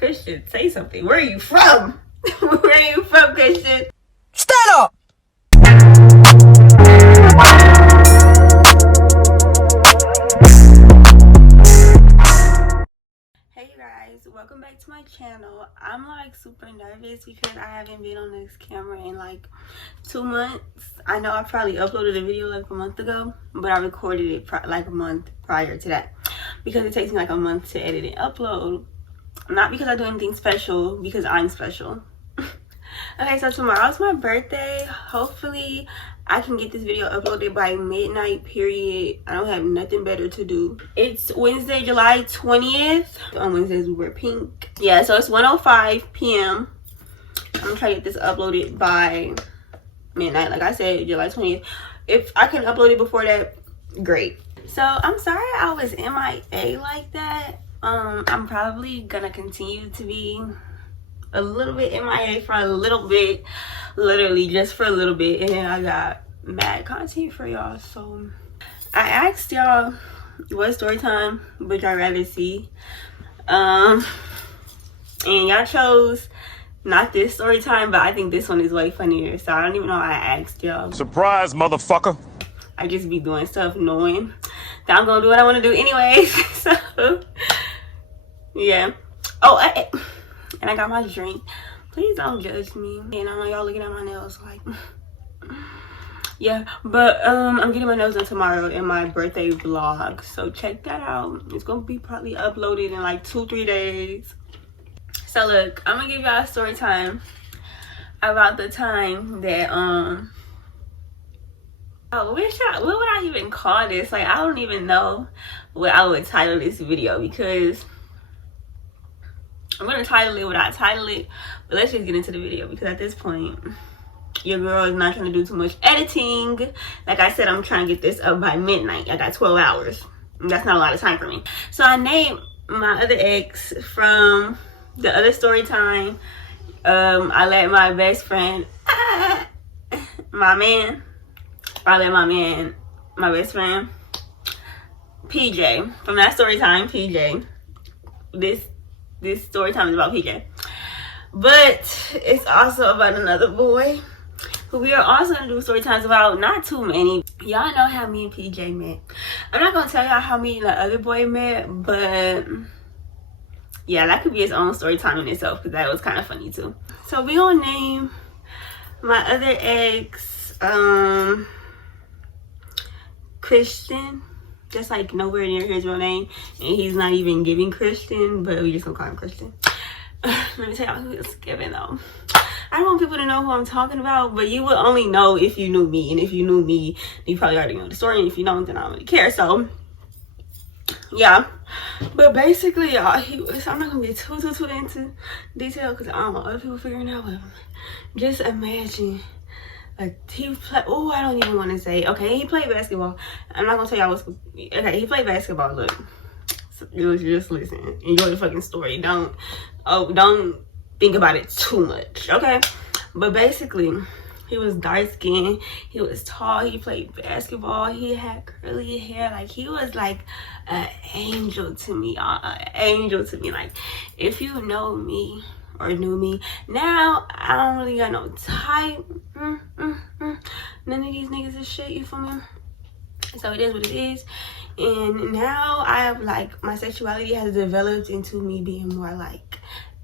Christian, say something. Where are you from? Where are you from, Christian? Stand up! Hey guys, welcome back to my channel. I'm like super nervous because I haven't been on this camera in like 2 months. I know I probably uploaded a video like a month ago, but I recorded it like a month prior to that because it takes me like a month to edit and upload. Not because I do anything special, because I'm special. Okay, so tomorrow's my birthday. Hopefully I can get this video uploaded by midnight, period. I don't have nothing better to do. It's Wednesday, July 20th. On Wednesdays we wear pink. Yeah, so it's 1:05 p.m. I'm gonna try to get this uploaded by midnight. Like I said, July 20th. If I can upload it before that, great. So I'm sorry I was MIA like that. I'm probably gonna continue to be a little bit MIA for a little bit, literally just for a little bit, and then I got mad content for y'all. So I asked y'all what story time would y'all rather see, and y'all chose not this story time, but I think this one is way funnier. So I don't even know why I asked y'all. Surprise, motherfucker. I just be doing stuff knowing that I'm gonna do what I want to do anyways. So yeah. Oh, and I got my drink. Please don't judge me. And I know y'all looking at my nails like yeah, but I'm getting my nails done tomorrow in my birthday vlog, so check that out. It's gonna be probably uploaded in like 2-3 days. So look, I'm gonna give y'all a story time about the time that what would I even call this? Like, I don't even know what I would title this video, because I'm gonna title it what I title it, but let's just get into the video, because at this point your girl is not trying to do too much editing. Like I said, I'm trying to get this up by midnight. I got 12 hours. That's not a lot of time for me. So I named my other ex from the other story time. I let my best friend my best friend PJ from that story time. PJ, this story time is about PJ, but it's also about another boy who we are also gonna do story times about. Not too many. Y'all know how me and PJ met. I'm not gonna tell y'all how me and the other boy met, but yeah, that could be its own story time in itself, because that was kind of funny too. So we gonna name my other ex Christian. Just like nowhere near his real name, and he's not even giving Christian, but we just gonna call him Christian. Let me tell y'all who it's giving though. I don't want people to know who I'm talking about, but you would only know if you knew me, and if you knew me, you probably already know the story, and if you don't, then I don't really care. So yeah, but basically y'all, I'm not gonna get too into detail, because I don't want other people figuring out what. Just imagine, like, he played, oh, I don't even want to say. Okay, he played basketball. I'm not gonna tell y'all what's, okay, he played basketball. Look, so just listen, enjoy the fucking story. Don't think about it too much, okay? But basically, he was dark skinned, he was tall, he played basketball, he had curly hair. Like, he was like an angel to me, an angel to me. Like, if you know me or knew me now, I don't really got no type. None of these niggas is shit, you feel me? So it is what it is. And now I have, like, my sexuality has developed into me being more like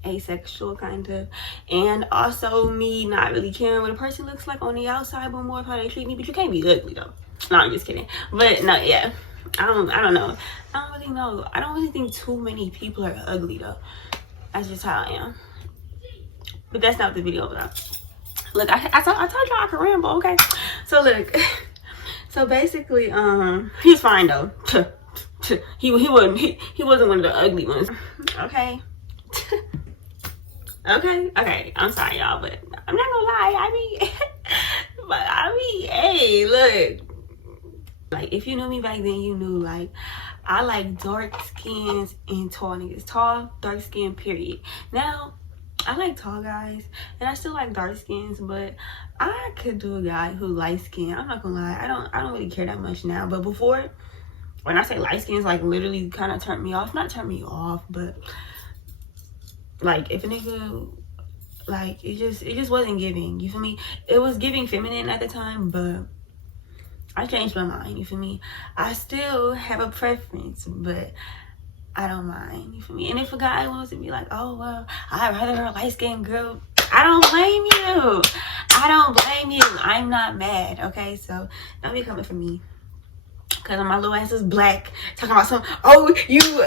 asexual kind of, and also me not really caring what a person looks like on the outside, but more of how they treat me. But you can't be ugly though. No, I'm just kidding. But no, yeah, I don't know. I don't really know. I don't really think too many people are ugly though. That's just how I am. But that's not what the video about. Look, I told y'all I could ramble, okay? So look, so basically, he's fine though. he wasn't one of the ugly ones, okay? okay, I'm sorry y'all, but I'm not gonna lie, hey, look, like, if you knew me back then, you knew, like, I like dark skins and tall niggas. Tall, dark skin, period. Now I like tall guys, and I still like dark skins, but I could do a guy who light skin. I'm not gonna lie, I don't really care that much now. But before, when I say light skins, like, literally kind of turned me off. Not turned me off, but Like, if a nigga, like, it just wasn't giving, you feel me? It was giving feminine at the time, but I changed my mind, you feel me? I still have a preference, but I don't mind, you feel me? And if a guy wants to be like, oh, well, I'd rather a light-skinned girl, I don't blame you. I don't blame you. I'm not mad, okay? So don't be coming for me. Because my little ass is black. Talking about some, oh, you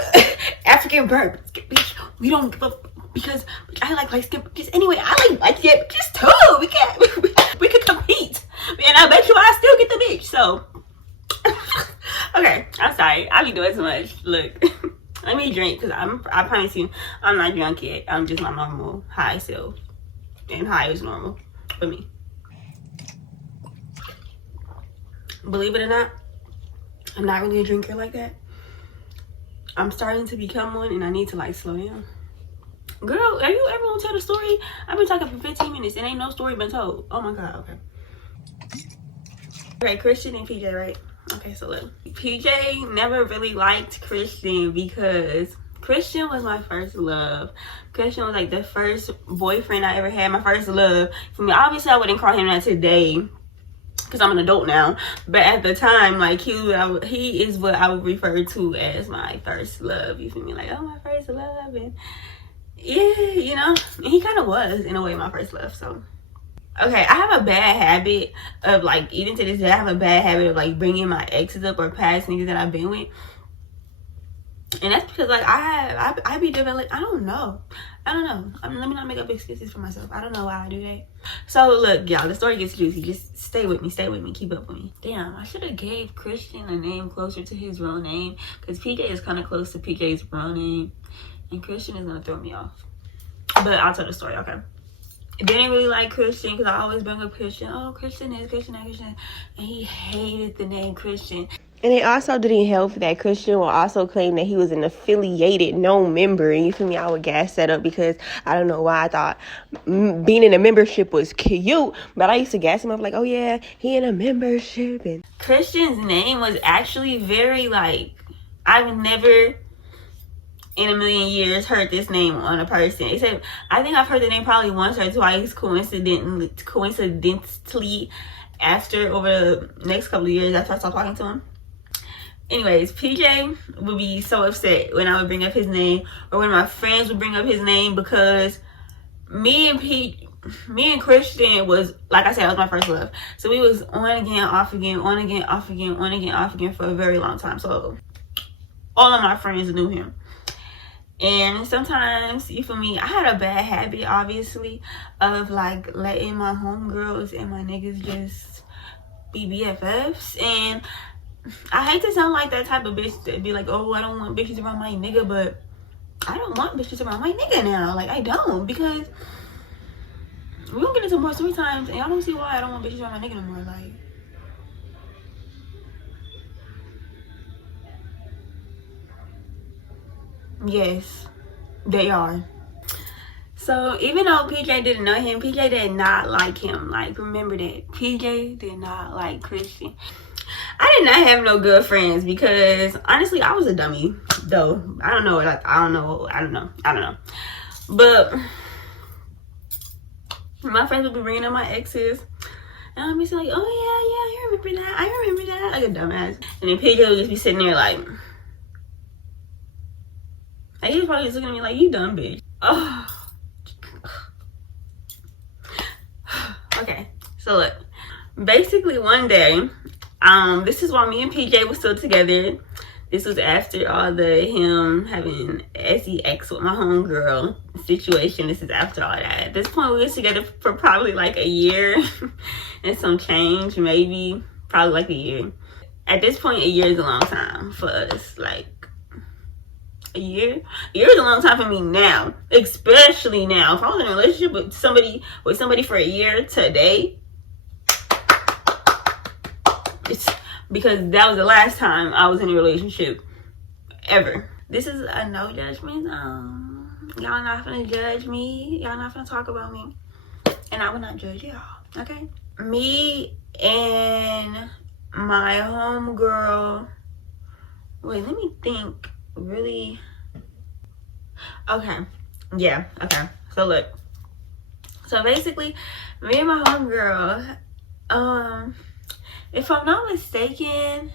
African bird. Bitch, we don't give up because I like light-skinned bitches. Anyway, I like light-skinned bitches too. We can compete. And I bet you I still get the bitch. So, okay, I'm sorry. I be doing too much. Look. Let me drink because I promise you I'm not drunk yet. I'm just my normal high self. And high is normal for me. Believe it or not, I'm not really a drinker like that. I'm starting to become one and I need to like slow down. Girl, are you ever gonna tell the story? I've been talking for 15 minutes and ain't no story been told. Oh my god, okay. Okay, Christian and PJ, right? Okay, so look. PJ never really liked Christian because Christian was my first love. Christian was like the first boyfriend I ever had, my first love. For me, obviously I wouldn't call him that today because I'm an adult now. But at the time, like he is what I would refer to as my first love. You feel me? Like, oh, my first love. And yeah, you know, and he kind of was in a way my first love. So okay, I have a bad habit of like, even to this day, I have a bad habit of like bringing my exes up or past niggas that I've been with. And that's because like I be developing, I don't know. Let me not make up excuses for myself. I don't know why I do that. So look, y'all, the story gets juicy. Just stay with me, keep up with me. Damn, I should have gave Christian a name closer to his real name because PJ is kind of close to PJ's real name. And Christian is gonna throw me off. But I'll tell the story, okay? Didn't really like Christian because I always bring up Christian. Oh, Christian is Christian. And he hated the name Christian. And it also didn't help that Christian will also claim that he was an affiliated known member. And you feel me? I would gas that up because I don't know why I thought being in a membership was cute. But I used to gas him up like, oh yeah, he in a membership. And Christian's name was actually very like, I've never in a million years heard this name on a person. Except I think I've heard the name probably once or twice coincidentally after over the next couple of years after I stopped talking to him. Anyways, PJ would be so upset when I would bring up his name or when my friends would bring up his name because me and Christian was, like I said, that was my first love. So we was on again, off again, on again, off again, on again, off again for a very long time. So all of my friends knew him. And sometimes, you feel me, I had a bad habit, obviously, of like letting my homegirls and my niggas just be BFFs. And I hate to sound like that type of bitch to be like, oh, I don't want bitches around my nigga, but I don't want bitches around my nigga now. Like, I don't, because we don't get into more story times, and I don't see why I don't want bitches around my nigga no more. Like, yes, they are. So even though PJ didn't know him, PJ did not like him. Like, remember that. PJ did not like Christian. I did not have no good friends because honestly I was a dummy though. I don't know. But my friends would be bringing up my exes and I'd be like, oh yeah, I remember that. Like a dumbass. And then PJ would just be sitting there like he was probably just looking at me like, you dumb bitch. Oh. Okay, so look, basically one day, this is while me and PJ were still together. This was after all the him having sex with my homegirl situation. This is after all that. At this point, we were together for probably like a year and some change, maybe probably like a year. At this point, a year is a long time for us. Like a year is a long time for me now, especially now. If I was in a relationship with somebody for a year today, it's because that was the last time I was in a relationship ever. This is a no judgment. Y'all not gonna judge me. Y'all not gonna talk about me, and I will not judge y'all. Okay. Me and my homegirl. Wait, let me think. Really? Okay. yeah, okay. So look. So basically, me and my homegirl, if I'm not mistaken,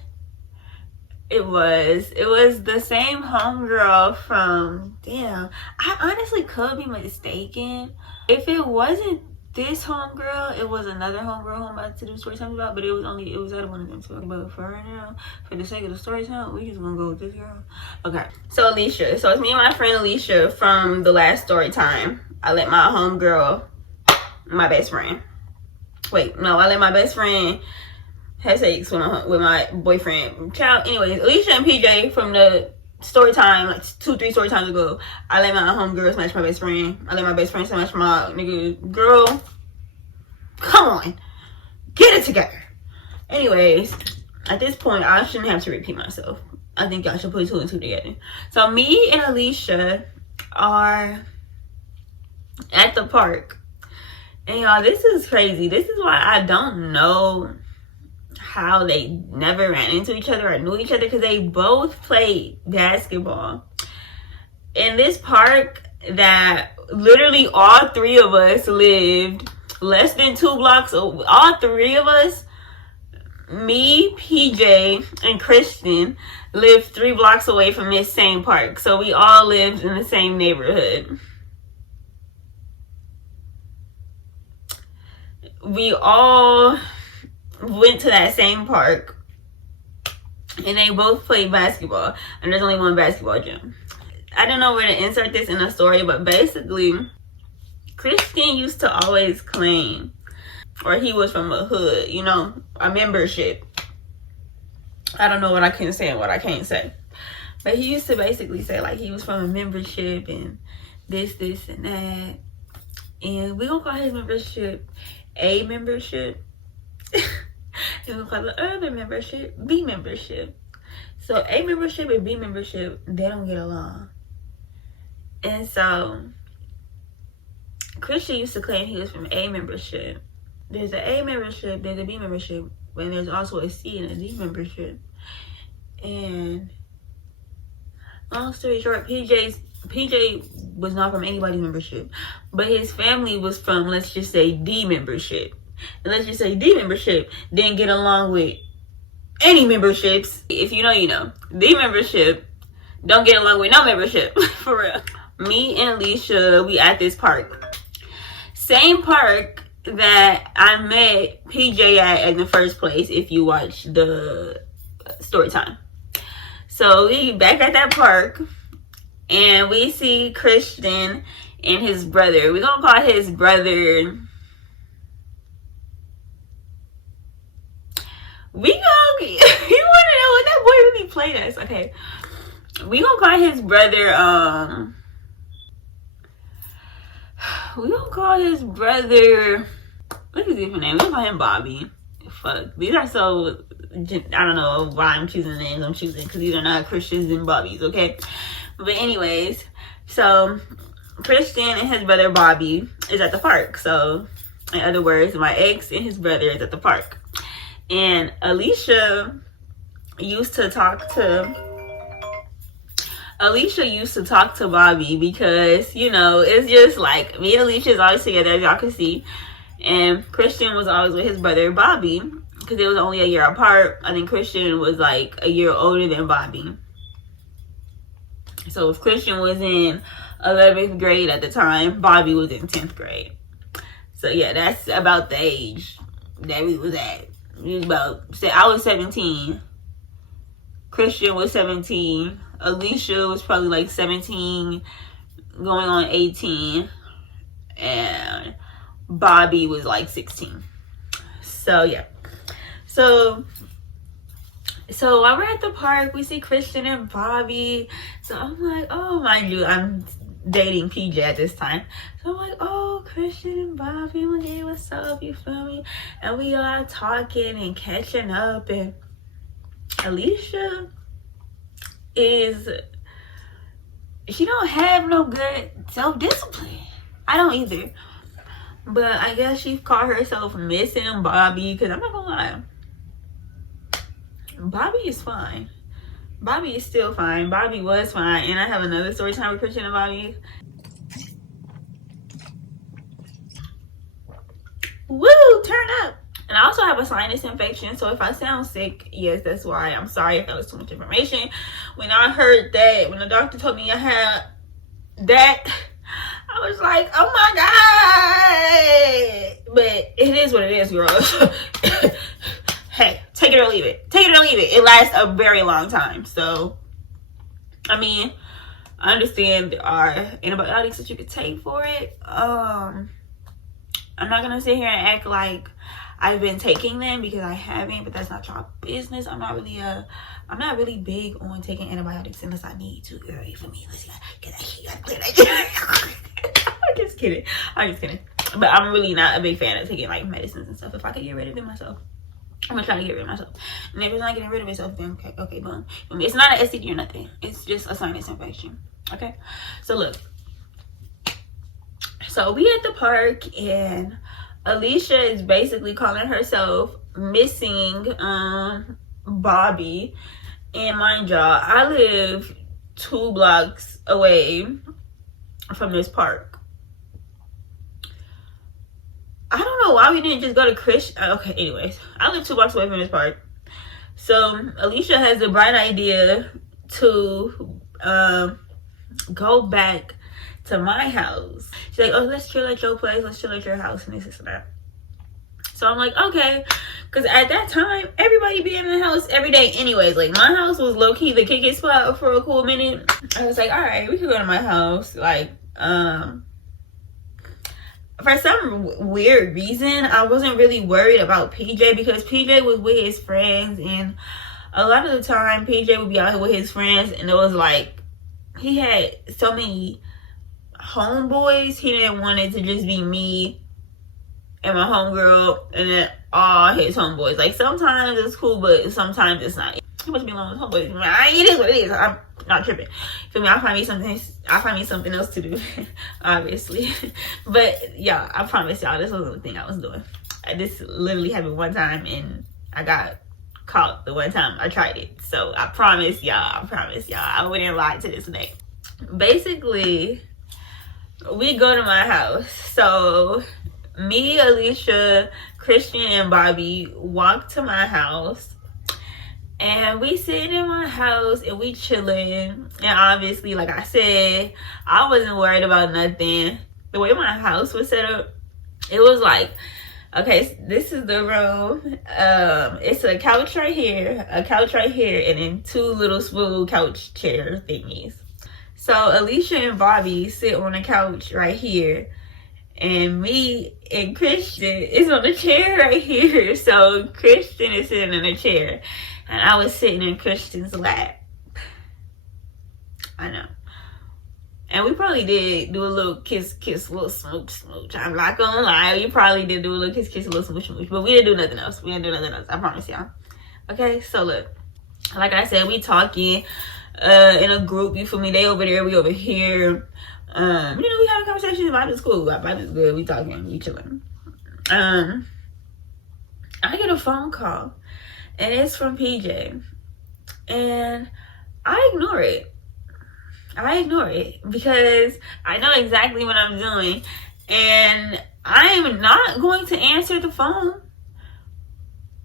it was the same homegirl from, damn, I honestly could be mistaken. If it wasn't this homegirl, it was another homegirl who I'm about to do story time about, but it was out of one of them two. But for right now, for the sake of the story time, we just gonna go with this girl. Okay, so Alicia. So it's me and my friend Alicia from the last story time. I let my homegirl, my best friend. Wait, no, I let my best friend have sex with my boyfriend. Child, anyways, Alicia and PJ from the story time, like 2-3 story times ago, I let my homegirl smash my best friend. I let my best friend smash my nigga girl. Come on, get it together. Anyways, at this point, I shouldn't have to repeat myself. I think y'all should put 2 and 2 together. So me and Alicia are at the park. And y'all, this is crazy. This is why I don't know how they never ran into each other or knew each other, because they both played basketball in this park that literally all 3 of us lived less than 2 blocks. All 3 of us, me, PJ, and Christian, lived 3 blocks away from this same park. So we all lived in the same neighborhood. We all went to that same park, and they both played basketball, and there's only one basketball gym. I don't know where to insert this in the story, but basically Christian used to always claim, or he was from a hood, you know, a membership. I don't know what I can say and what I can't say, but he used to basically say like he was from a membership and this and that, and we gonna call his membership A membership. And we call the other membership B membership. So A membership and B membership, they don't get along. And so Christian used to claim he was from A membership. There's an A membership, there's a B membership, and there's also a C and a D membership. And long story short, PJ was not from anybody's membership, but his family was from, let's just say, D membership. And let's just say D membership didn't get along with any memberships. If you know, you know. D membership don't get along with no membership. For real. Me and Alicia, we at this park. Same park that I met PJ at in the first place, if you watch the story time. So we back at that park, and we see Christian and his brother. We're gonna call his brother, you wanna know what that boy really played us? Okay, we gonna call his brother what is his name? We gonna call him Bobby. Fuck, these are so, I don't know why I'm choosing the names I'm choosing, because these are not Christians and Bobbies, okay? But anyways, so Christian and his brother Bobby is at the park. So in other words, my ex and his brother is at the park. And Alicia used to talk to Bobby because, you know, it's just like me and Alicia is always together, as y'all can see. And Christian was always with his brother Bobby because it was only a year apart. I think Christian was like a year older than Bobby. So if Christian was in 11th grade at the time, Bobby was in 10th grade. So yeah, that's about the age that we was at. I was 17. Christian was 17. Alicia was probably like 17, going on 18. And Bobby was like 16. So yeah. So while we're at the park, we see Christian and Bobby. So I'm like, oh, mind you, I'm dating PJ at this time. So I'm like, oh, Christian and Bobby, I'm like, hey, what's up? You feel me? And we are talking and catching up. And Alicia she don't have no good self-discipline. I don't either. But I guess she called herself missing Bobby, because I'm not gonna lie, Bobby is fine. Bobby is still fine. Bobby was fine. And I have another story time with Christian and Bobby. have a sinus infection, so if I sound sick, yes, that's why. I'm sorry if that was too much information. When I heard that, when the doctor told me I had that, I was like, oh my God. But it is what it is, girls. Hey, take it or leave it. Take it or leave it. It lasts a very long time. So, I mean, I understand there are antibiotics that you could take for it. I'm not gonna sit here and act like I've been taking them, because I haven't, but that's not your business. I'm not really big on taking antibiotics unless I need to, girl. You feel me? Let's get that shit, clear that shit. I'm just kidding. But I'm really not a big fan of taking like medicines and stuff. If I could get rid of it myself, I'm gonna try to get rid of myself. And if it's not getting rid of itself, then okay, boom. It's not an STD or nothing. It's just a sinus infection. Okay? So look. So we at the park, and Alicia is basically calling herself missing Bobby. And mind y'all, I live 2 blocks away from this park. I don't know why we didn't just go to Christian. Okay, anyways, I live 2 blocks away from this park. So Alicia has the bright idea to go back to my house. She's like, oh, let's chill at your place. Let's chill at your house and this and that. So I'm like, okay. Because at that time, everybody be in the house every day anyways. Like, my house was low-key the kick-it spot for a cool minute. I was like, all right, we could go to my house. Like, for some weird reason, I wasn't really worried about PJ, because PJ was with his friends, and a lot of the time PJ would be out here with his friends, and it was like he had so many homeboys. He didn't want it to just be me and my homegirl and then all his homeboys. Like, sometimes it's cool, but sometimes it's not. He must be alone with homeboys. It is what it is. I'm not tripping. For me, I'll find me something else to do. Obviously. But yeah, I promise y'all, this wasn't the thing I was doing. This literally happened one time, and I got caught the one time I tried it. So I promise y'all, I wouldn't lie to this day. Basically, we go to my house. So me, Alicia, Christian, and Bobby walk to my house. And we sitting in my house and we chilling. And obviously, like I said, I wasn't worried about nothing. The way my house was set up, it was like, okay, this is the room. It's a couch right here, and then 2 little swivel couch chair thingies. So Alicia and Bobby sit on the couch right here, and me and Christian is on the chair right here. So Christian is sitting in a chair, and I was sitting in Christian's lap. I know. And we probably did do a little kiss, a little smooch. I'm not gonna lie. We probably did do a little kiss, a little smooch. But we didn't do nothing else. I promise y'all. Okay, so look. Like I said, we talking in a group. You feel me? They over there, we over here. We having conversations. Vibe is cool. Vibe is good. We talking. We chilling. I get a phone call, and it's from PJ, and I ignore it. Because I know exactly what I'm doing, and I am not going to answer the phone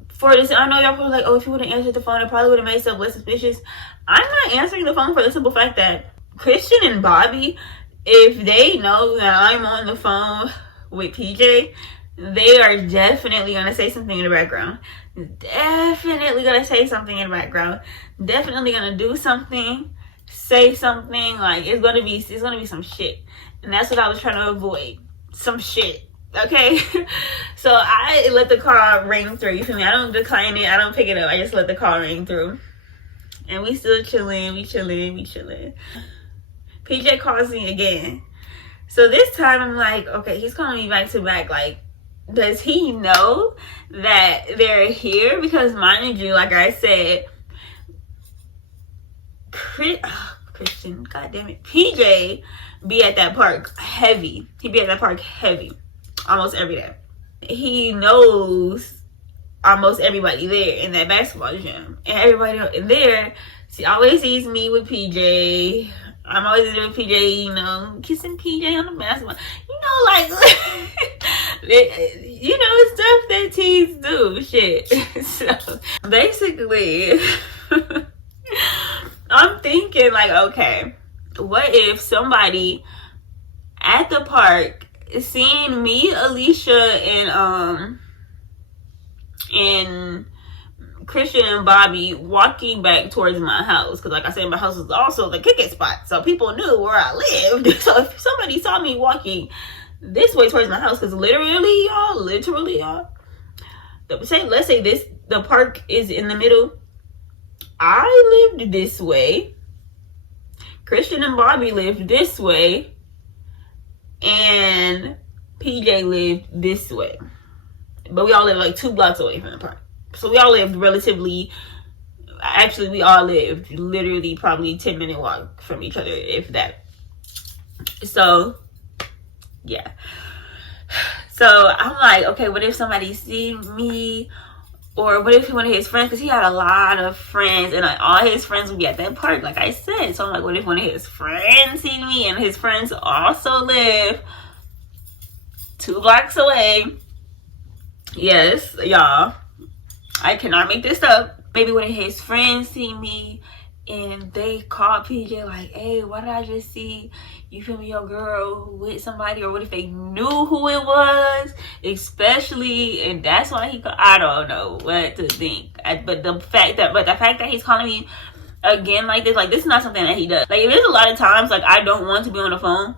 for this. I know y'all probably like, oh, if you would have answered the phone, it probably would have made stuff less suspicious. I'm not answering the phone for the simple fact that Christian and Bobby, if they know that I'm on the phone with PJ, they are definitely going to say something in the background. Definitely going to do something, say something. Like, it's going to be some shit. And that's what I was trying to avoid. Some shit. Okay? So I let the call ring through. You feel me? I don't decline it. I don't pick it up. I just let the call ring through. And we still chilling. We chilling. PJ calls me again. So this time I'm like, okay, he's calling me back to back. Like, does he know that they're here? Because mind you, like I said, Christian, god damn it, PJ be at that park heavy. He be at that park heavy almost every day. He knows almost everybody there in that basketball gym, and everybody there, she always sees me with PJ. I'm always there with PJ, kissing PJ on the basketball, like You know, it's stuff that teens do. Shit. So basically, I'm thinking like, okay, what if somebody at the park seen me, Alicia, and Christian and Bobby walking back towards my house, because like I said, my house is also the kicking spot, so people knew where I lived. So if somebody saw me walking this way towards my house, because literally y'all, let's say the park is in the middle. I lived this way, Christian and Bobby lived this way, and PJ lived this way, but we all live like 2 blocks away from the park. So we all lived relatively, actually we all lived literally probably 10-minute walk from each other, if that. So yeah, so I'm like, okay, what if somebody see me, or what if one of his friends, because he had a lot of friends, and like all his friends would be at that park, like I said. So I'm like, what if one of his friends see me, and his friends also live 2 blocks away? Yes, y'all, I cannot make this up. Maybe one of his friends see me and they call PJ like, hey, why did I just see, you feel me, your girl with somebody? Or what if they knew who it was, especially, and that's why he called? I don't know what to think. But the fact that he's calling me again like this is not something that he does. Like, there's a lot of times like I don't want to be on the phone,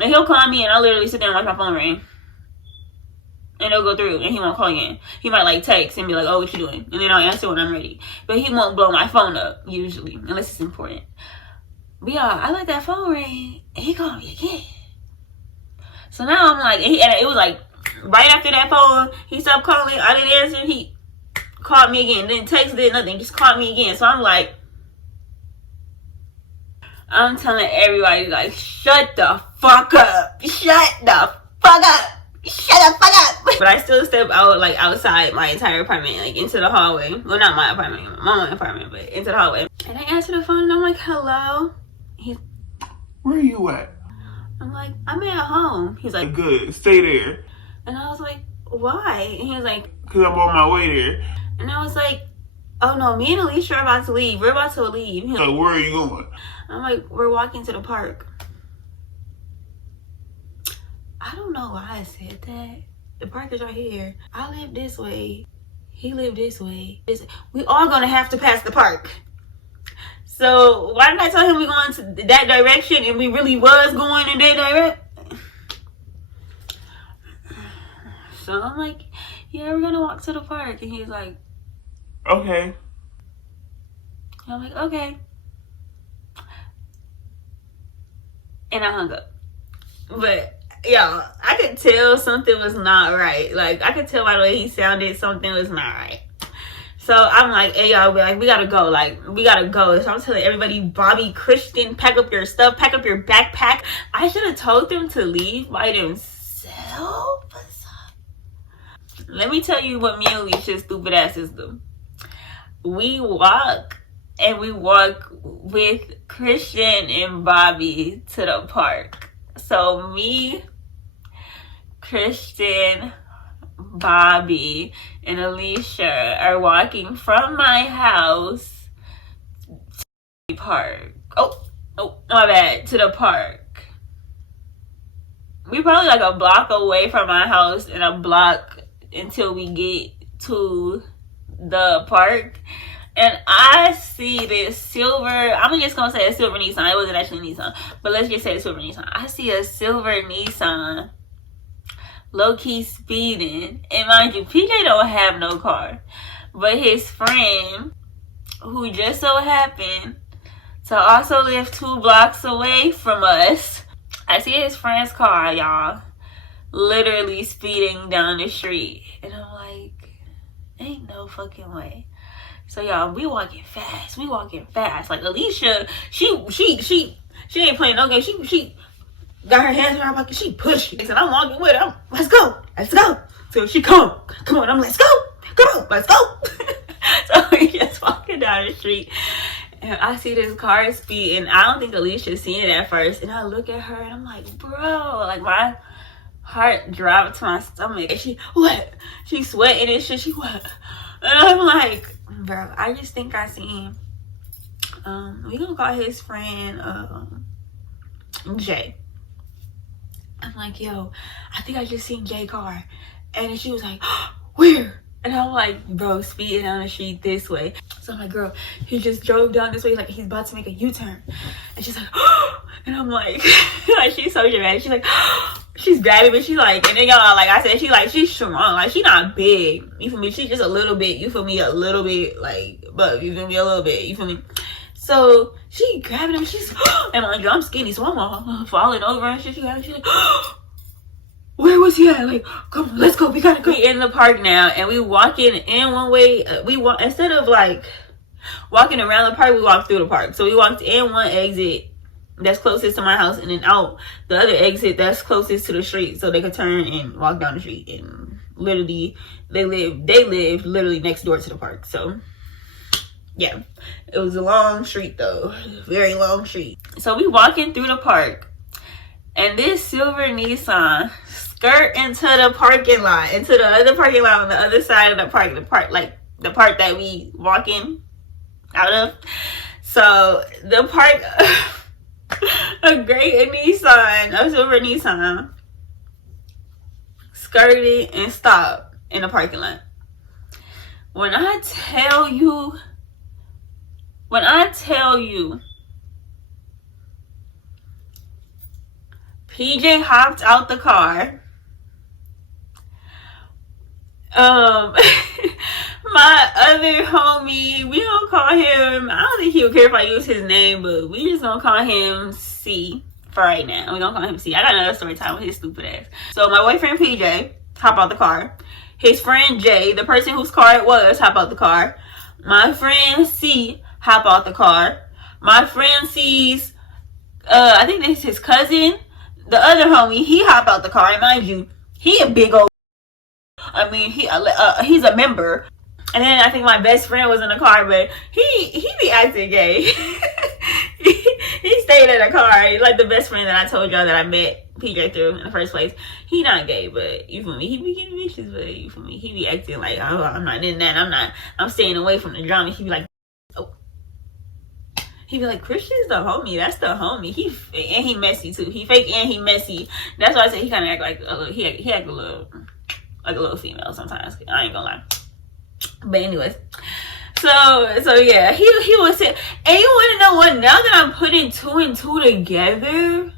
and he'll call me and I'll literally sit there and watch my phone ring. And it'll go through and he won't call again. He might like text and be like, oh, what you doing? And then I'll answer when I'm ready. But he won't blow my phone up usually, unless it's important. But yeah, I let that phone ring and he called me again. So now I'm like, and it was like right after that phone, he stopped calling. I didn't answer. He called me again. Didn't text, did nothing. Just called me again. So I'm like, I'm telling everybody, like, shut the fuck up. Shut the fuck up. Shut the fuck up. But I still step out, like, outside my entire apartment, like, into the hallway. Well, not my apartment, my mama's apartment, but into the hallway. And I answer the phone and I'm like, hello. He's, where are you at? I'm like, I'm at home. He's like, good, stay there. And I was like, why? And he was like, because I'm on my way there. And I was like, oh no, me and Alicia are about to leave. We're about to leave. He's So where are you going? I'm like, we're walking to the park. I don't know why I said that. The park is right here. I live this way. He lived this way. We all gonna have to pass the park. So why did I tell him we're going to that direction and we really was going in that direction? So I'm like, yeah, we're gonna walk to the park. And he's like, okay. I'm like, okay. And I hung up. But y'all, I could tell something was not right. Like, I could tell by the way he sounded, something was not right. So I'm like, hey y'all, we gotta go. Like, we gotta go. So I'm telling everybody, Bobby, Christian, pack up your stuff, pack up your backpack. I should have told them to leave by themselves. Let me tell you what me and Alicia's stupid asses do. We walk with Christian and Bobby to the park. So me, Christian, Bobby, and Alicia are walking from my house to the park. Oh, my bad, to the park. We probably like a block away from my house and a block until we get to the park. And I see this silver, I'm just gonna say a silver Nissan. It wasn't actually a Nissan, but let's just say a silver Nissan. I see a silver Nissan low-key speeding. And mind you, PJ don't have no car, but his friend, who just so happened to also live 2 blocks away from us, I see his friend's car, y'all, literally speeding down the street. And I'm like, ain't no fucking way. So y'all, we walking fast. Like Alicia, she ain't playing no game. She got her hands in her pocket. She pushed it. And I'm walking with her. Let's go. So she come on. I'm like, let's go. So we just walking down the street, and I see this car speed, and I don't think Alicia's seen it at first. And I look at her, and I'm like, bro, like my heart dropped to my stomach. And she sweating and shit. She what? And I'm like, bro, I just think I seen. We gonna call his friend Jay. I'm like, yo, I think I just seen Jay car. And then she was like, where? And I'm like, bro, speeding down the street this way. So I'm like, girl, he just drove down this way, like he's about to make a U-turn. And she's like, and I'm like, like she's so dramatic. She's like, she's grabbing me. She's like, and then y'all, like I said, she's strong. Like she not big. You feel me? She's just a little bit. You feel me? A little bit, like, but you feel me? A little bit. You feel me? So she grabbing him. She's, and I'm like, yo, I'm skinny, so I'm falling over and shit. She's like, where was he at? Like, come on, let's go. We gotta go. We in the park now, and we walking in one way. We walk instead of like walking around the park, we walked through the park. So we walked in one exit that's closest to my house, and then out the other exit that's closest to the street, so they could turn and walk down the street. And literally, they lived literally next door to the park. So yeah, it was a long street though, very long street. So we walking through the park, and this silver Nissan skirt into the parking lot, into the other parking lot on the other side of the park, like the part that we walking out of. So the park, a gray Nissan, a silver Nissan, skirted and stopped in the parking lot. When I tell you, PJ hopped out the car. My other homie, we gonna call him, I don't think he would care if I use his name, but we just gonna call him C for right now. We gonna call him C. I got another story time with his stupid ass. So my boyfriend PJ hop out the car. His friend Jay, the person whose car it was, hop out the car. My friend C hop out the car. My friend C's, I think this is his cousin. The other homie, he hop out the car. And mind you, he a big old, I mean, he's a member. And then I think my best friend was in the car, but he be acting gay. he stayed in the car. Like the best friend that I told y'all that I met PJ through in the first place. He not gay, but you feel me? He be getting bitches, but you feel me? He be acting like, oh, I'm not in that. I'm staying away from the drama. He be like, oh. He be like, Christian's the homie. That's the homie. He messy too. He fake and he messy. That's why I say he kind of act like a little, he act a little like a little female sometimes. I ain't gonna lie. But anyways, so yeah, he was saying, and you wanna know what? Now that I'm putting two and two together,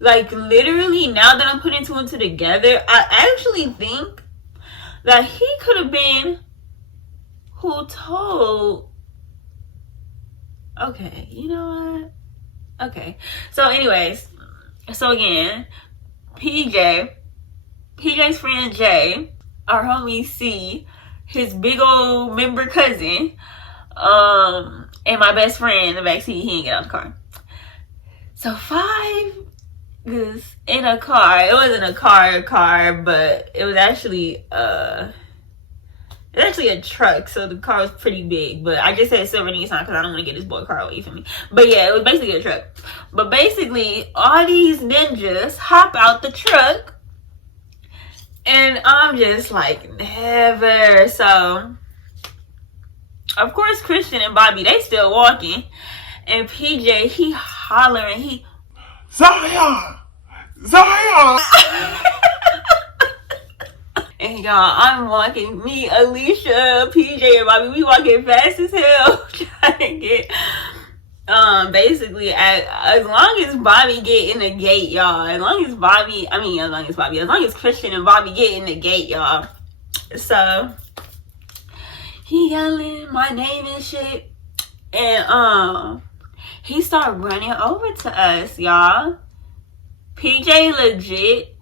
like literally, now that I'm putting two and two together, I actually think that he could have been who told. Okay, you know what? Okay, so anyways, so again, PJ's friend Jay, our homie C, his big old member cousin, and my best friend in the backseat, he didn't get out of the car. So 5 was in a car. It wasn't a car, but it was actually a truck, so the car was pretty big. But I just said silver Nissan because I don't want to get this boy car away from me. But yeah, it was basically a truck. But basically, all these ninjas hop out the truck. And I'm just like, never. So, of course, Christian and Bobby, they still walking. And PJ, he hollering, Zion! And y'all, I'm walking, me, Alicia, PJ, and Bobby, we walking fast as hell, trying to get, basically, as long as Bobby get in the gate, y'all, as long as Christian and Bobby get in the gate, y'all. So, he yelling my name and shit, and, he started running over to us, y'all. PJ legit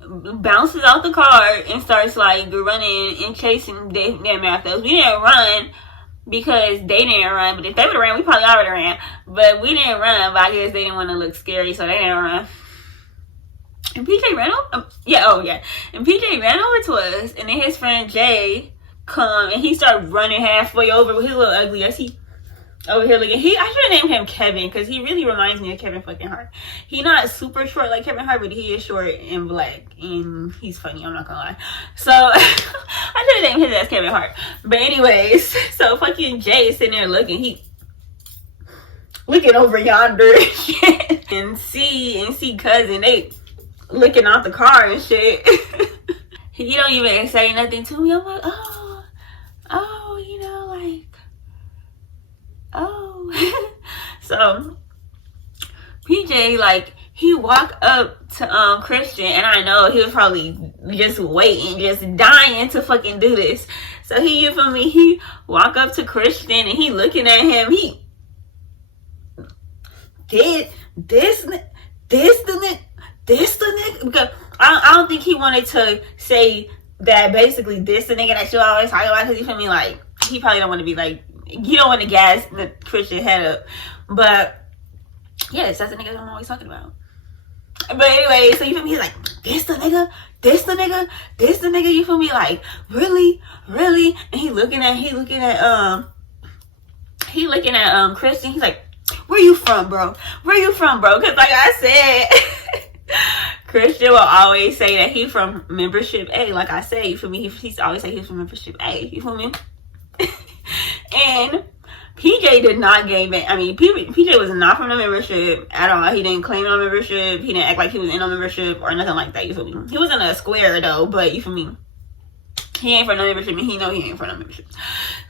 bounces out the car and starts like running and chasing them after us. We didn't run because they didn't run, but if they would have ran, we probably already ran. But we didn't run, but I guess they didn't want to look scary, so they didn't run. And PJ ran over, and PJ ran over to us, and then his friend Jay come and he started running halfway over with his little ugly ass. over here looking. I should have named him Kevin because he really reminds me of Kevin fucking Hart. He not super short like Kevin Hart, but he is short and black, and he's funny. I'm not gonna lie. So I should have named his ass Kevin Hart. But anyways, so fucking Jay is sitting there looking. He looking over yonder and see cousin, they looking out the car and shit. He don't even say nothing to me. I'm like, oh, you know, like, oh. So PJ, like, he walked up to Christian, and I know he was probably just waiting, just dying to fucking do this. So he, you feel me, he walk up to Christian and he looking at him. He did this the nigga, because I don't think he wanted to say that basically this the nigga that you always talk about, because you feel me, like, he probably don't want to be like, you don't want to gas the Christian head up, but yes, that's the nigga I'm always talking about. But anyway, so you feel me, he's like, this the nigga, you feel me, like, really, and he looking at Christian. He's like, where you from, bro? Because like I said, Christian will always say that he from membership A. Like I said, you feel me? He's always say he's from membership A. You feel me? And PJ did not gain it. I mean, PJ was not from the membership at all. He didn't claim no membership. He didn't act like he was in no membership or nothing like that. You feel me? He was in a square though, but you feel me? He ain't from no membership, and he know he ain't from no membership.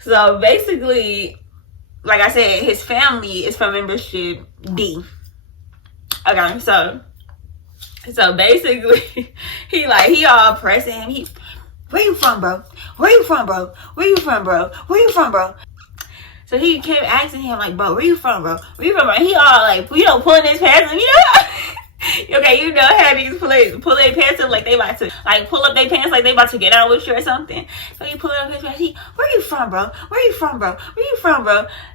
So basically, like I said, his family is from membership D. Okay, so basically, he all pressing him. Where you from, bro? So he kept asking him, like, bro, where you from, bro? And he all like, pulling his pants up, okay, how these pull their pants up like they about to, like, pull up their pants like they about to get out with you or something. So he pulled up his pants. Where you from, bro?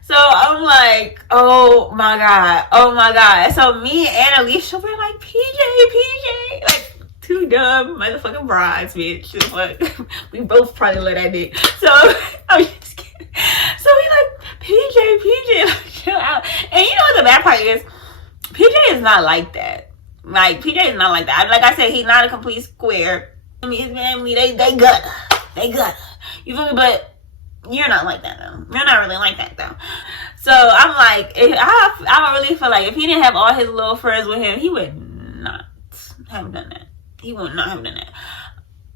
So I'm like, oh my god. So me and Alicia were like, PJ, like, two dumb motherfucking brides, bitch. Fuck. We both probably let that dick. So I'm just kidding. So we like, PJ, like, chill out. And you know what the bad part is? PJ is not like that. Like, PJ is not like that. Like I said, he's not a complete square. I mean, his family, they gutter. You feel me? But you're not like that, though. You're not really like that, though. So I'm like, I really feel like if he didn't have all his little friends with him, he would not have done that. He would not have done that.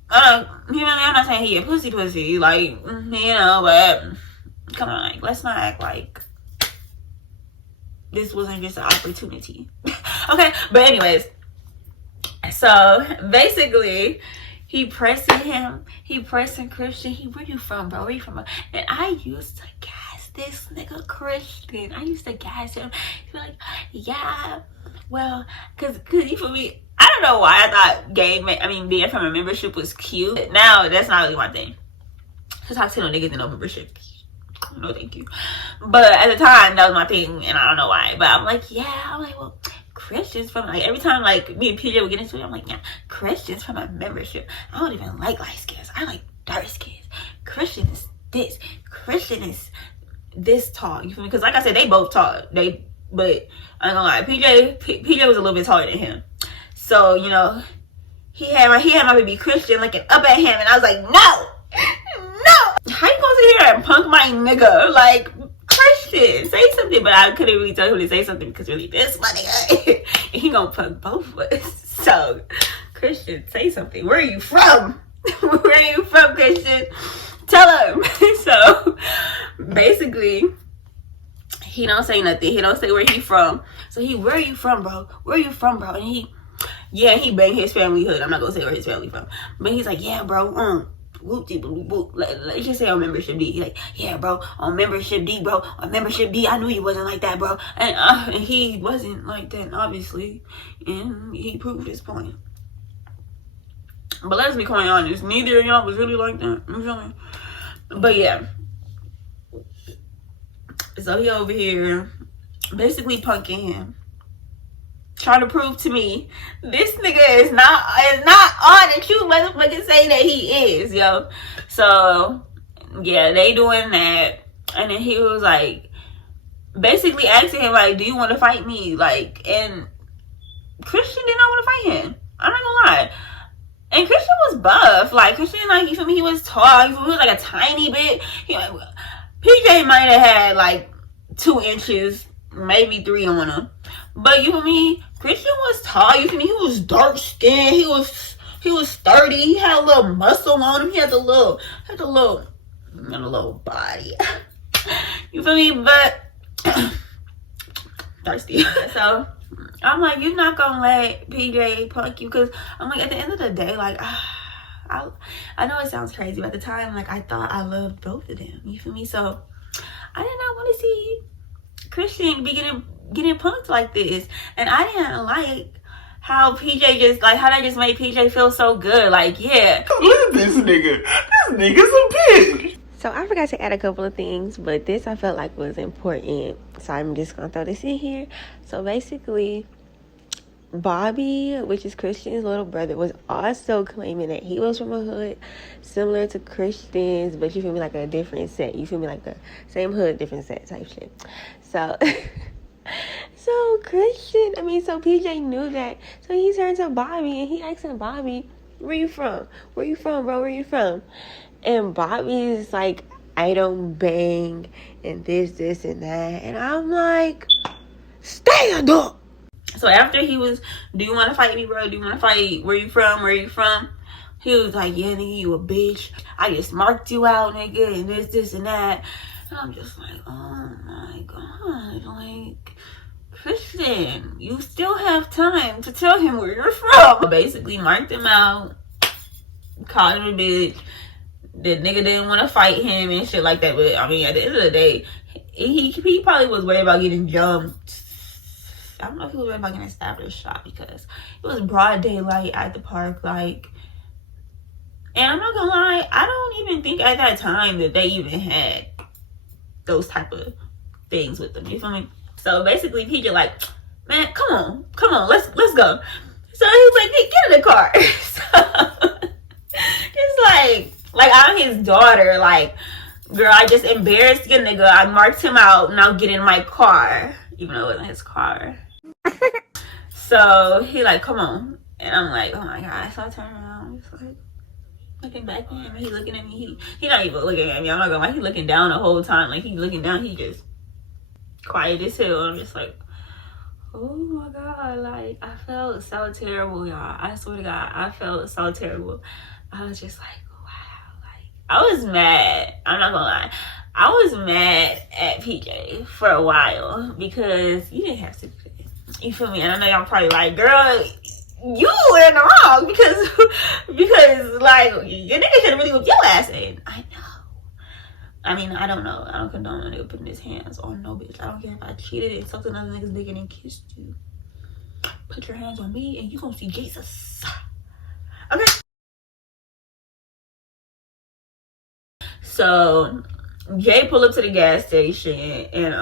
I'm not saying he a pussy, like, but come on, like, let's not act like this wasn't just an opportunity. Okay, but anyways, so basically, he pressing Christian. Where you from, bro? And I used to gas this nigga Christian. I used to gas him. He'd be like, yeah, well, cause you feel me? I don't know why I thought being from a membership was cute. Now that's not really my thing. Cause I see no niggas in no membership. No, thank you. But at the time, that was my thing, and I don't know why. But I'm like, well, Christians from, like, every time, like, me and PJ would get into it, I'm like, yeah, Christians from a membership. I don't even like light skins. I like dark skins. Christian is this. Christian is this tall. You feel me? Because, like I said, they both tall. But I ain't gonna lie, PJ was a little bit taller than him. So, he had my baby Christian looking up at him, and I was like, no. How you gonna sit here and punk my nigga? Like, Christian, say something. But I couldn't really tell him to say something because really this my nigga. And he gonna punk both of us. So, Christian, say something. Where are you from? Christian? Tell him. So, basically, he don't say nothing. He don't say where he from. So where are you from, bro? And he banged his family hood. I'm not gonna say where his family from. But he's like, yeah, bro, let's just say on membership D. He's like, yeah, bro, on membership D, I knew he wasn't like that, bro. And he wasn't like that, obviously. And he proved his point. But let's be quite honest, neither of y'all was really like that. You feel me? But yeah. So he over here basically punking him. Trying to prove to me this nigga is not all that you motherfucking say that he is, yo. So yeah, they doing that, and then he was like, basically asking him, like, do you want to fight me? Like, and Christian did not want to fight him. I'm not gonna lie. And Christian was buff. Like, Christian, like, you feel me? He was tall. He was like a tiny bit. PJ might have had like 2 inches, maybe 3 on him. But you feel me? Christian was tall. You feel me? He was dark skinned. He was sturdy. He had a little muscle on him. He had the little body. You feel me? But thirsty. So I'm like, you're not gonna let PJ punk you, because I'm like, at the end of the day, like, I know it sounds crazy, but at the time, like, I thought I loved both of them. You feel me? So I did not want to see Christian be getting punked like this, and I didn't like how PJ just, like, how that just made PJ feel so good. Like, yeah, Look at this nigga. This nigga's a bitch. So I forgot to add a couple of things, but this I felt like was important, so I'm just gonna throw this in here. So basically, Bobby, which is Christian's little brother, was also claiming that he was from a hood similar to Christian's, but you feel me, like a different set. You feel me, like the same hood, different set type shit. So so PJ knew that. So he turned to Bobby and he asked him, Bobby, where you from? Where you from, bro? Where you from? And Bobby's like, I don't bang and this and that. And I'm like, stand up. so after he was, do you want to fight me, bro? Do you want to fight? Where you from? Where you from? He was like, yeah, nigga, you a bitch. I just marked you out, nigga, and this and that. And I'm just like, oh my God. Like, Christian, you still have time to tell him where you're from. Basically marked him out, called him a bitch. The nigga didn't want to fight him and shit like that. But I mean, at the end of the day, he probably was worried about getting jumped. I don't know if he was worried about getting stabbed or shot, because it was broad daylight at the park. Like, and I'm not gonna lie, I don't even think at that time that they even had those type of things with them. You feel me? So basically, PJ like, man, come on, let's go. So he's like, hey, get in the car. So it's like I'm his daughter. Like, girl, I just embarrassed the nigga. I marked him out. Now get in my car, even though it wasn't his car. So he like, come on, and I'm like, oh my God. So I turn around, just like looking back at him. He looking at me. He not even looking at me. I'm not gonna lie. He looking down the whole time. Like, he looking down. He just quiet as hell. I'm just like, oh my God. Like, I felt so terrible, y'all. I swear to God, I felt so terrible. I was just like, wow. Like, I was mad. I'm not gonna lie. I was mad at PJ for a while, because you didn't have to do that. You feel me? And I know y'all probably like, girl, you were in the wrong, because like, your nigga should have really whipped your ass in. I know. I mean, I don't know. I don't condone a nigga putting his hands on no bitch. I don't care if I cheated and sucked another nigga's dick and then kissed you. Put your hands on me and you gonna see Jesus. Okay. So Jay pulled up to the gas station, and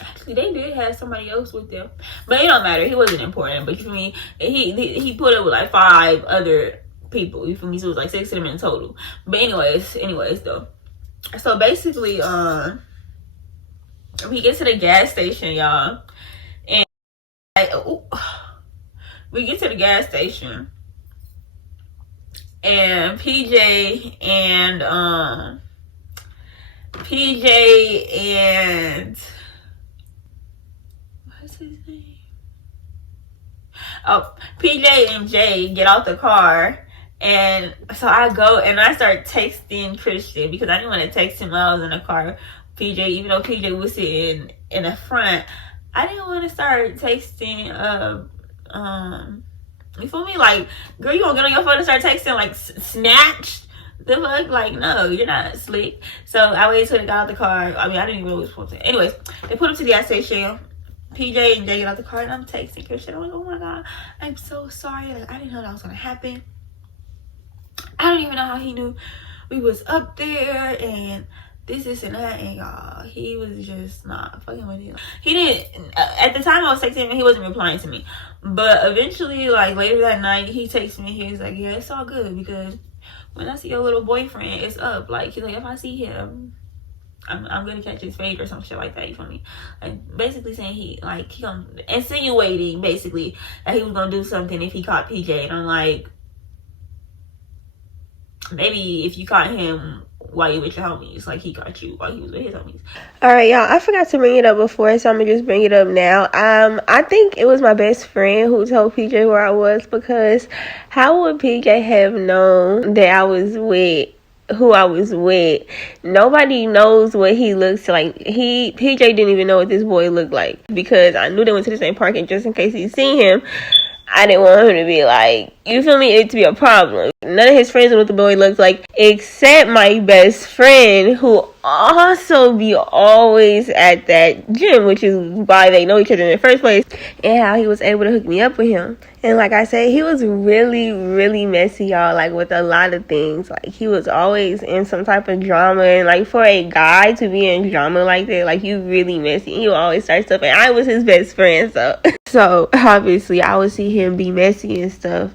actually they did have somebody else with them, but it don't matter. He wasn't important. But you feel me? He put up with like 5 other people. You feel me? So it was like 6 of them in total. But anyways though. So basically, we get to the gas station, y'all, and like, we get to the gas station, and PJ and what's his name? Oh, PJ and Jay get out the car. And so I go and I start texting Christian, because I didn't want to text him while I was in the car. PJ, even though PJ was sitting in the front, I didn't want to start texting. You feel me? Like, girl, you gonna get on your phone and start texting like snatched? The fuck? Like, no, you're not slick. So I waited till they got out the car. I mean, I didn't even know what was supposed to. Anyways, they put up to the gas station. PJ and Jay get out the car, and I'm texting Christian. I'm like, oh my God, I'm so sorry. Like, I didn't know that was gonna happen. I don't even know how he knew we was up there and this and that, and y'all, he was just not fucking with you. He didn't, at the time I was texting him, he wasn't replying to me. But eventually, like later that night, he texted me. He was like, yeah, it's all good, because when I see your little boyfriend, it's up. Like, he's like, if I see him, I'm gonna catch his fate or some shit like that. You feel me? Like basically saying he gonna insinuating basically that he was gonna do something if he caught PJ. And I'm like, maybe if you caught him while you with your homies, like he caught you while he was with his homies. All right, y'all, I forgot to bring it up before, so I'm gonna just bring it up now. I think it was my best friend who told PJ where I was, because how would PJ have known that I was with who I was with? Nobody knows what he looks like. PJ didn't even know what this boy looked like, because I knew they went to the same park, and just in case he seen him, I didn't want him to be like, you feel me, it to be a problem. None of his friends knew what the boy looked like, except my best friend, who also be always at that gym, which is why they know each other in the first place, and how he was able to hook me up with him. And like I said, he was really, really messy, y'all, like with a lot of things. Like, he was always in some type of drama, and like for a guy to be in drama like that, like, you really messy. He would always start stuff, and I was his best friend, so obviously I would see him be messy and stuff.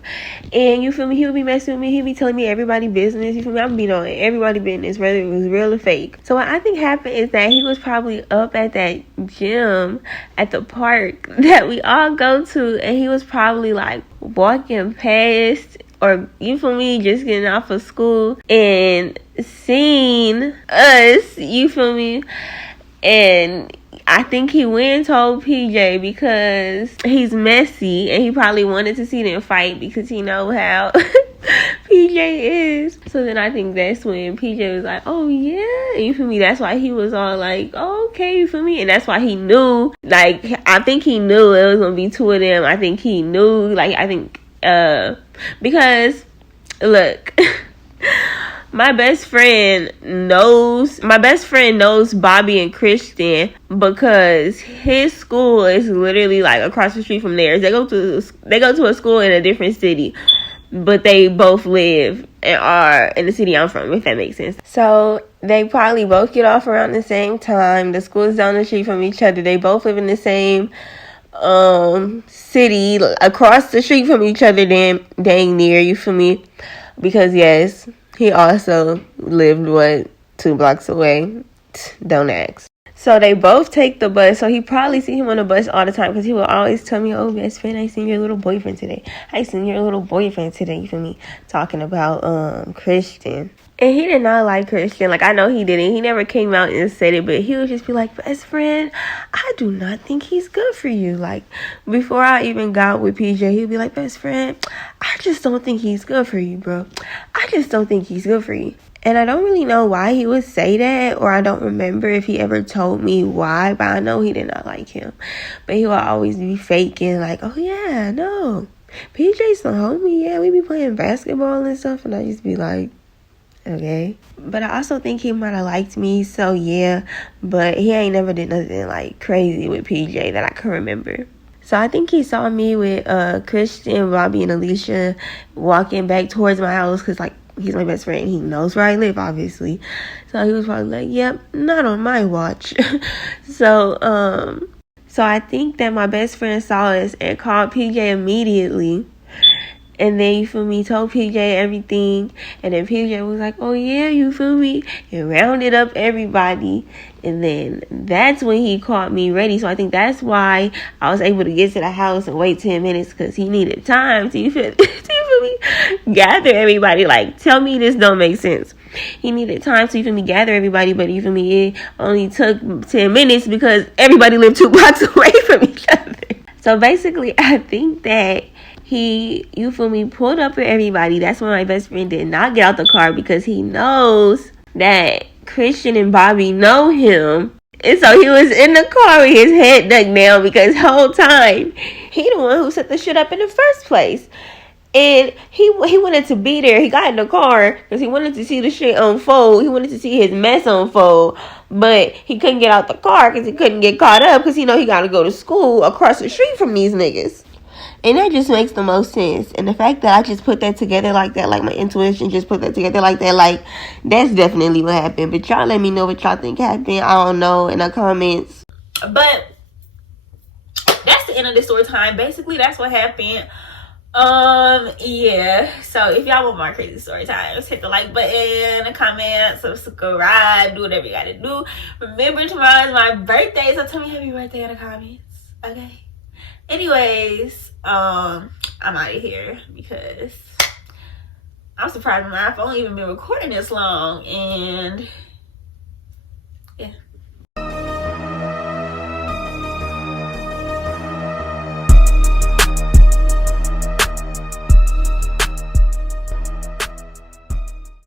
And you feel me, he would be messing with me, he'd be telling me everybody's business, you feel me, I'm being on everybody's business, whether it was real or fake. So what I think happened is that he was probably up at that gym at the park that we all go to, and he was probably like walking past, or you feel me, just getting off of school and seeing us, you feel me, and I think he went and told PJ because he's messy, and he probably wanted to see them fight because he know how PJ is. So then I think that's when PJ was like, oh yeah, you feel me, that's why he was all like, oh, okay, you feel me, and that's why he knew, like, I think he knew it was gonna be two of them. I think he knew, like, I think because look, my best friend knows Bobby and Christian, because his school is literally like across the street from theirs. They go to a school in a different city, but they both live and are in the city I'm from, if that makes sense. So they probably both get off around the same time. The school's down the street from each other. They both live in the same city, across the street from each other, dang near, you feel me? Because yes, he also lived 2 blocks away. Don't ask. So they both take the bus. So he probably see him on the bus all the time, because he will always tell me, oh, best friend, I seen your little boyfriend today. You feel me? Talking about Christian. And he did not like Christian. Like, I know he didn't. He never came out and said it, but he would just be like, best friend, I do not think he's good for you. Like, before I even got with PJ, he'd be like, best friend, I just don't think he's good for you, bro. I just don't think he's good for you. And I don't really know why he would say that, or I don't remember if he ever told me why, but I know he did not like him. But he would always be faking, like, oh yeah, no, PJ's the homie, yeah, we be playing basketball and stuff, and I just be like, okay. But I also think he might have liked me, so yeah, but he ain't never did nothing like crazy with PJ that I can remember. So I think he saw me with Christian, Bobby, and Alicia walking back towards my house, because like, he's my best friend. He knows where I live, obviously. So he was probably like, yep, not on my watch. So I think that my best friend saw us and called PJ immediately. And then, you feel me, told PJ everything. And then PJ was like, oh yeah, you feel me? And rounded up everybody. And then that's when he caught me ready. So I think that's why I was able to get to the house and wait 10 minutes, because he needed time to, you feel me, gather everybody. Like, tell me this don't make sense. He needed time to, you feel me, gather everybody. But, you feel me, it only took 10 minutes because everybody lived 2 blocks away from each other. So basically, I think that he, you feel me, pulled up with everybody. That's when my best friend did not get out the car, because he knows that Christian and Bobby know him. And so he was in the car with his head ducked down, because the whole time he the one who set the shit up in the first place. And he wanted to be there. He got in the car because he wanted to see the shit unfold. He wanted to see his mess unfold. But he couldn't get out the car because he couldn't get caught up, because he know he got to go to school across the street from these niggas. And that just makes the most sense. And the fact that I just put that together like that, like my intuition just put that together like that, like, that's definitely what happened. But y'all let me know what y'all think happened. I don't know, in the comments. But that's the end of the story time. Basically, that's what happened. Yeah. So if y'all want more crazy story times, hit the like button, comment, subscribe, do whatever you gotta do. Remember, tomorrow is my birthday, so tell me happy birthday in the comments. Okay. Anyways, I'm out of here because I'm surprised my iPhone even been recording this long, and yeah.